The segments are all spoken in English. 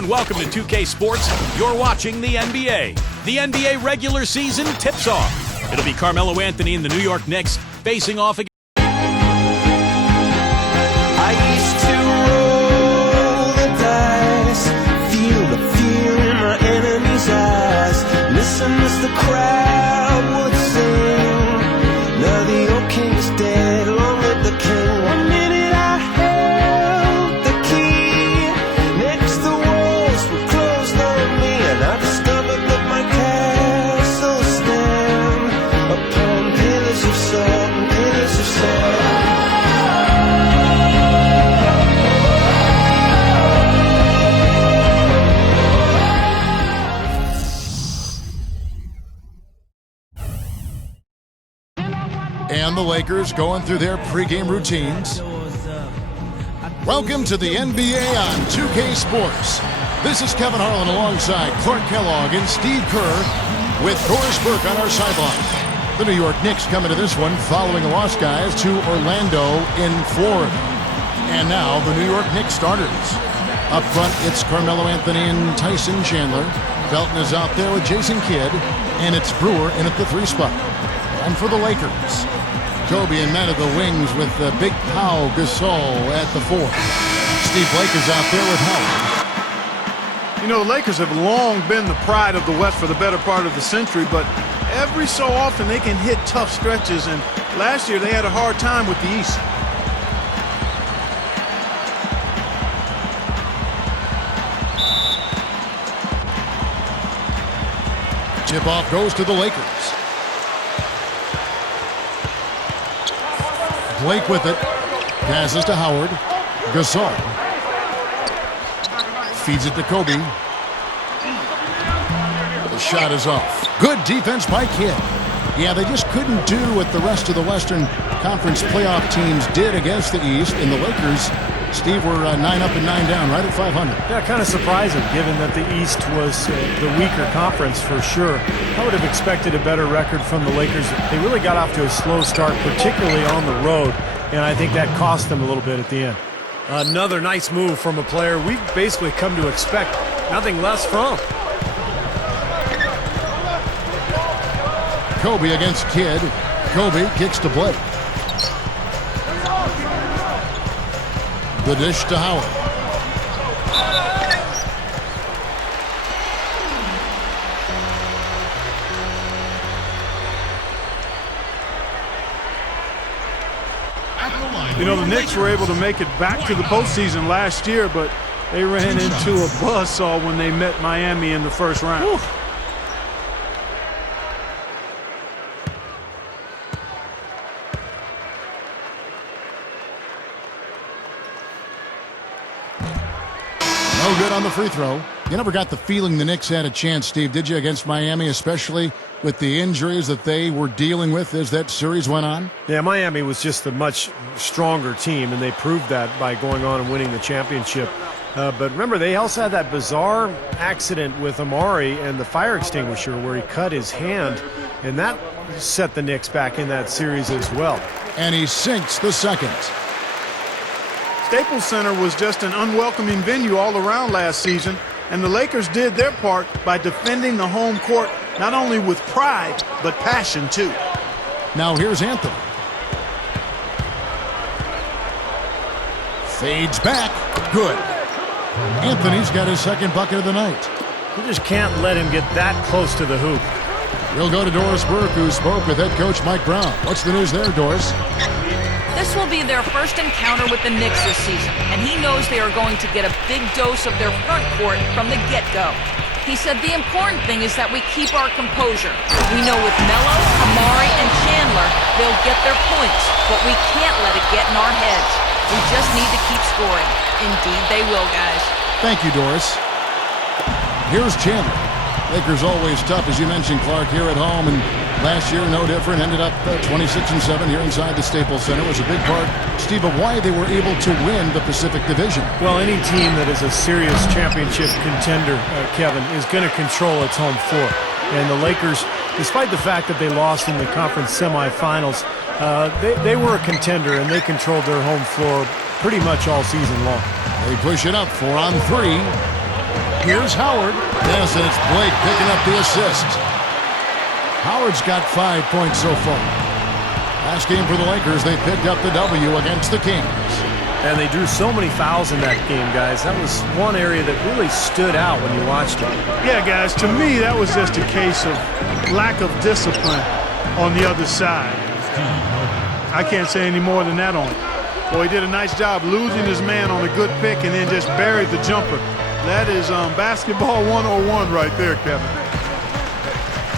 and welcome to 2K Sports. You're watching the NBA. The NBA regular season tips off. It'll be Carmelo Anthony and the New York Knicks facing off against. I used to roll the dice, feel the fear in my enemy's eyes, listen as the crowd would sing. Now the old king is dead, long live the king. 1 minute I held the key, next the walls were closed on me, and I discovered that my castle stand upon pillars of salt and pillars of sand. And the Lakers going through their pregame routines. Welcome to the NBA on 2K Sports. This is Kevin Harlan alongside Clark Kellogg and Steve Kerr with Doris Burke on our sideline. The New York Knicks coming to this one following a loss, guys, to Orlando in Florida. And now the New York Knicks starters. Up front, it's Carmelo Anthony and Tyson Chandler. Felton is out there with Jason Kidd. And it's Brewer in at the 3 spot. And for the Lakers, Kobe and men at the wings with Big Pau Gasol at the 4. Steve Blake is out there with Howard. You know, the Lakers have long been the pride of the West for the better part of the century, but every so often they can hit tough stretches, and last year they had a hard time with the East. Tip-off goes to the Lakers. Blake with it. Passes to Howard. Gasol. Feeds it to Kobe. The shot is off. Good defense by Kidd. Yeah, they just couldn't do what the rest of the Western Conference playoff teams did against the East. And the Lakers, Steve, were 9 up and 9 down, right at 500. Yeah, kind of surprising, given that the East was the weaker conference for sure. I would have expected a better record from the Lakers. They really got off to a slow start, particularly on the road, and I think that cost them a little bit at the end. Another nice move from a player we've basically come to expect nothing less from. Kobe against Kidd. Kobe kicks to Blake. The dish to Howard. You know, the Knicks were able to make it back to the postseason last year, but they ran into a buzzsaw when they met Miami in the first round. Whew. No good on the free throw. You never got the feeling the Knicks had a chance, Steve, did you, against Miami, especially with the injuries that they were dealing with as that series went on? Yeah, Miami was just a much stronger team, and they proved that by going on and winning the championship. But remember, they also had that bizarre accident with Amari and the fire extinguisher where he cut his hand, and that set the Knicks back in that series as well. And he sinks the second. Staples Center was just an unwelcoming venue all around last season, and the Lakers did their part by defending the home court not only with pride, but passion too. Now here's Anthony. Fades back. Good. Anthony's got his second bucket of the night. You just can't let him get that close to the hoop. We'll go to Doris Burke, who spoke with head coach Mike Brown. What's the news there, Doris? This will be their first encounter with the Knicks this season, and he knows they are going to get a big dose of their front court from the get-go. He said the important thing is that we keep our composure. We know with Melo, Amari, and Chandler, they'll get their points, but we can't let it get in our heads. We just need to keep scoring. Indeed, they will, guys. Thank you, Doris. Here's Chandler. Lakers always tough, as you mentioned, Clark, here at home, and last year no different. Ended up 26-7 here inside the Staples Center. Was a big part, Steve, of why they were able to win the Pacific Division. Well, any team that is a serious championship contender, Kevin, is going to control its home floor. And the Lakers, despite the fact that they lost in the conference semifinals, they were a contender, and they controlled their home floor pretty much all season long. They push it up 4 on 3. Here's Howard. Yes, and it's Blake picking up the assist. Howard's got 5 points so far. Last game for the Lakers, they picked up the W against the Kings. And they drew so many fouls in that game, guys. That was one area that really stood out when you watched it. Yeah, guys, to me, that was just a case of lack of discipline on the other side. I can't say any more than that on it. Boy, he did a nice job losing his man on a good pick and then just buried the jumper. That is basketball 101 right there, Kevin.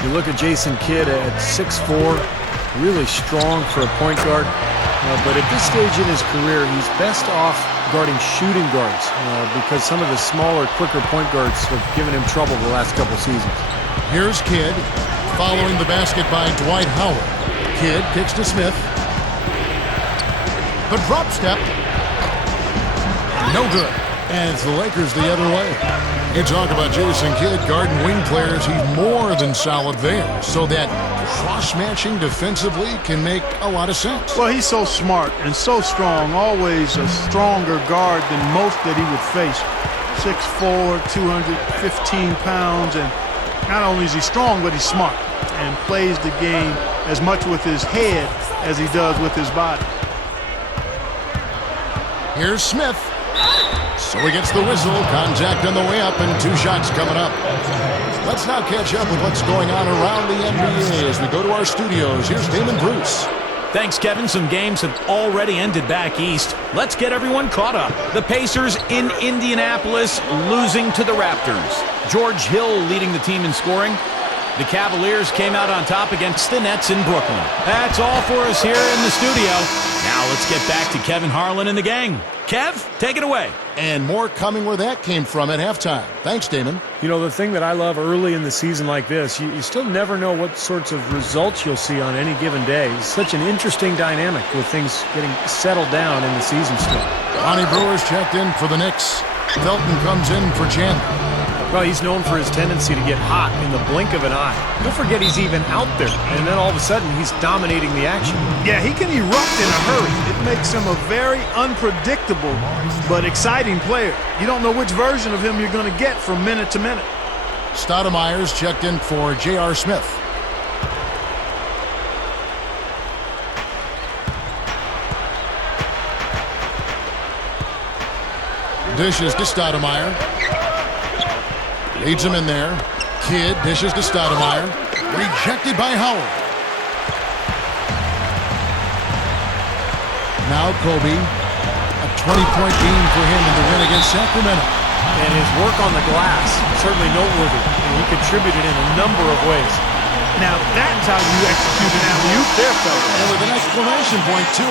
You look at Jason Kidd at 6'4", really strong for a point guard. But at this stage in his career, he's best off guarding shooting guards because some of the smaller, quicker point guards have given him trouble the last couple seasons. Here's Kidd following the basket by Dwight Howard. Kidd kicks to Smith. The drop step. No good. And it's the Lakers the other way. You talk about Jason Kidd guarding wing players. He's more than solid there. So that cross-matching defensively can make a lot of sense. Well, he's so smart and so strong. Always a stronger guard than most that he would face. 6'4", 215 pounds. And not only is he strong, but he's smart. And plays the game as much with his head as he does with his body. Here's Smith. So he gets the whistle. Contact on the way up and 2 shots coming up. Let's now catch up with what's going on around the NBA as we go to our studios. Here's Damon Bruce. Thanks, Kevin. Some games have already ended back east. Let's get everyone caught up. The Pacers in Indianapolis losing to the Raptors. George Hill leading the team in scoring. The Cavaliers came out on top against the Nets in Brooklyn. That's all for us here in the studio. Now let's get back to Kevin Harlan and the gang. Kev, take it away. And more coming where that came from at halftime. Thanks, Damon. You know, the thing that I love early in the season like this, you still never know what sorts of results you'll see on any given day. It's such an interesting dynamic with things getting settled down in the season still. Ronnie Brewer's checked in for the Knicks. Felton comes in for Chandler. Well, he's known for his tendency to get hot in the blink of an eye. Don't forget he's even out there, and then all of a sudden he's dominating the action. Yeah, he can erupt in a hurry. It makes him a very unpredictable but exciting player. You don't know which version of him you're going to get from minute to minute. Stoudemire's checked in for J.R. Smith. Dishes to Stoudemire. Leads him in there. Kidd dishes to Stoudemire. Rejected by Howard. Now Kobe. A 20-point game for him in the win against Sacramento. And his work on the glass, certainly noteworthy. And he contributed in a number of ways. Now that's how you execute an alley-oop there, fellas. And with an exclamation point, too.